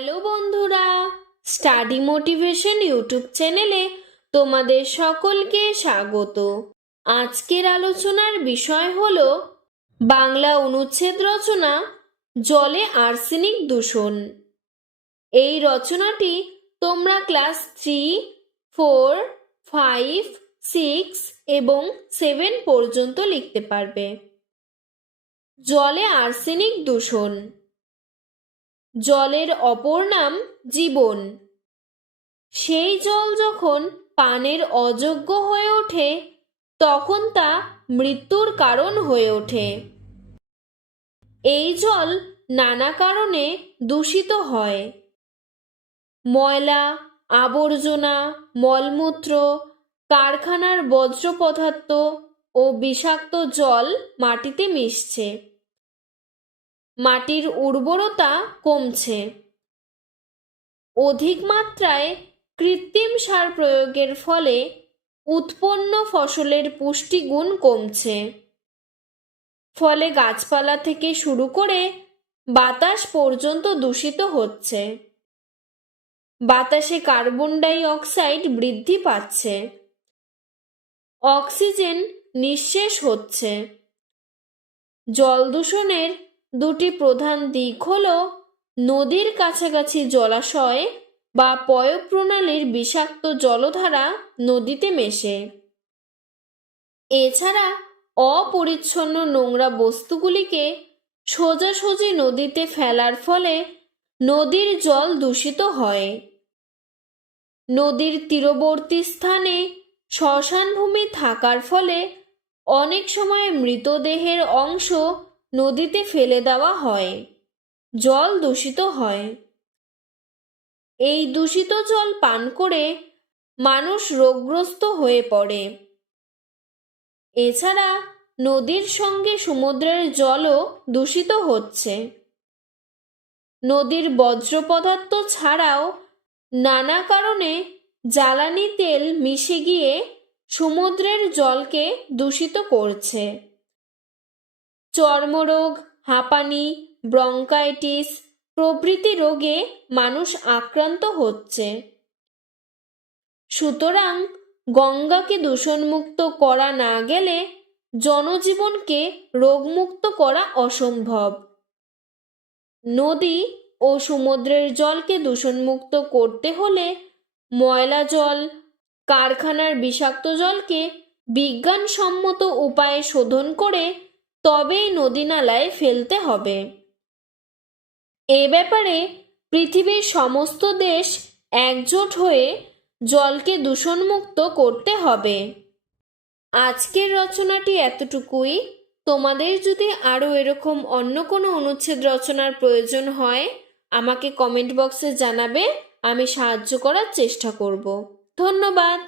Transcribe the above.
Hello বন্ধুরা, study motivation YouTube চ্যানেলে তোমাদের সকলকে স্বাগত। আজকের আলোচনার বিষয় হলো বাংলা অনুচ্ছেদ রচনা জলে আর্সেনিক দূষণ। এই রচনাটি তোমরা ক্লাস 3, 4, 5, 6 এবং 7 পর্যন্ত লিখতে পারবে। জলে আর্সেনিক দূষণ। জলের অপর নাম জীবন। সেই জল যখন পানের অযোগ্য হয়ে ওঠে তখন তা মৃত্যুর কারণ হয়ে ওঠে। এই জল নানা কারণে দূষিত হয়। ময়লা, আবর্জনা, মলমূত্র, কারখানার বর্জ্য পদার্থ ও বিষাক্ত জল মাটিতে মিশছে। মাটির উর্বরতা কমছে। অধিক মাত্রায় কৃত্রিম সার প্রয়োগের ফলে উৎপন্ন ফসলের পুষ্টিগুণ কমছে। ফলে গাছপালা থেকে শুরু করে বাতাস পর্যন্ত দূষিত হচ্ছে। বাতাসে কার্বন ডাই অক্সাইড বৃদ্ধি পাচ্ছে। অক্সিজেন নিঃশেষ হচ্ছে। জল দূষণের দুটি প্রধান দিক হল নদীর কাছাকাছি জলাশয় বা পয়ঃপ্রণালীর বিষাক্ত জলধারা নদীতে মেশে। এছাড়া অপরিচ্ছন্ন নোংরা বস্তুগুলিকে সোজাসুজি নদীতে ফেলার ফলে নদীর জল দূষিত হয়। নদীর তীরবর্তী স্থানে শ্মশান ভূমি থাকার ফলে অনেক সময় মৃতদেহের অংশ নদীতে ফেলে দেওয়া হয়। জল দূষিত হয়। এই দূষিত জল পান করে মানুষ রোগগ্রস্ত হয়ে পড়ে। এছাড়া নদীর সঙ্গে সমুদ্রের জলও দূষিত হচ্ছে। নদীর বর্জ্য পদার্থ ছাড়াও নানা কারণে জ্বালানি তেল মিশে গিয়ে সমুদ্রের জলকে দূষিত করছে। চর্মরোগ, হাঁপানি, ব্রঙ্কাইটিস প্রভৃতি রোগে মানুষ আক্রান্ত হচ্ছে। সুতরাং গঙ্গাকে দূষণমুক্ত করা না গেলে জনজীবনকে রোগমুক্ত করা অসম্ভব। নদী ও সমুদ্রের জলকে দূষণমুক্ত করতে হলে ময়লা জল, কারখানার বিষাক্ত জলকে বিজ্ঞানসম্মত উপায়ে শোধন করে তবেই নদী নালায় ফেলতে হবে। এ ব্যাপারে পৃথিবীর সমস্ত দেশ একজোট হয়ে জলকে দূষণমুক্ত করতে হবে। আজকের রচনাটি এতটুকুই। তোমাদের যদি আরও এরকম অন্য কোনো অনুচ্ছেদ রচনার প্রয়োজন হয় আমাকে কমেন্ট বক্সে জানাবে, আমি সাহায্য করার চেষ্টা করব। ধন্যবাদ।